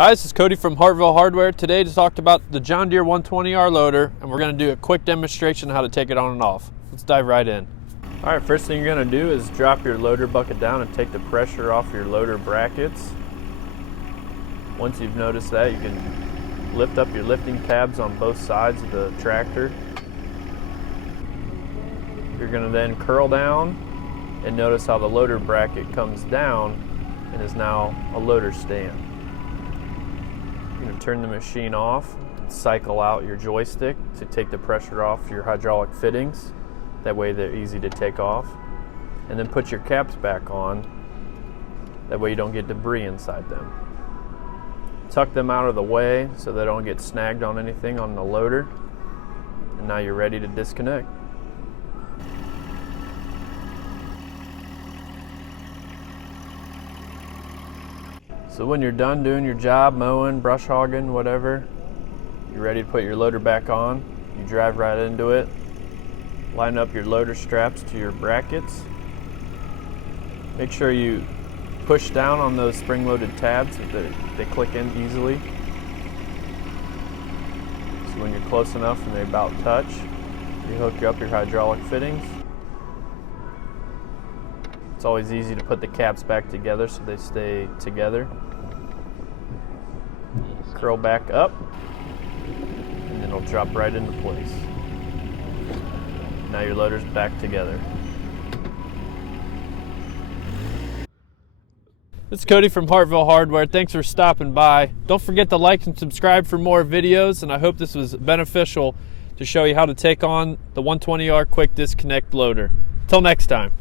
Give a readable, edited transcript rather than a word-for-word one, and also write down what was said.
Hi, this is Cody from Hartville Hardware. Today to talk about the John Deere 120R loader, and we're going to do a quick demonstration on how to take it on and off. Let's dive right in. All right, first thing you're going to do is drop your loader bucket down and take the pressure off your loader brackets. Once you've noticed that, you can lift up your lifting tabs on both sides of the tractor. You're going to then curl down and notice how the loader bracket comes down and is now a loader stand. You're going to turn the machine off, cycle out your joystick to take the pressure off your hydraulic fittings. That way they're easy to take off. And then put your caps back on. That way you don't get debris inside them. Tuck them out of the way so they don't get snagged on anything on the loader. And now you're ready to disconnect. So when you're done doing your job, mowing, brush hogging, whatever, you're ready to put your loader back on. You drive right into it. Line up your loader straps to your brackets. Make sure you push down on those spring-loaded tabs so that they click in easily. So when you're close enough and they about touch, you hook up your hydraulic fittings. It's always easy to put the caps back together so they stay together. Curl back up, and then it'll drop right into place. Now your loader's back together. This is Cody from Hartville Hardware. Thanks for stopping by. Don't forget to like and subscribe for more videos, and I hope this was beneficial to show you how to take on the 120R Quick Disconnect Loader. Till next time.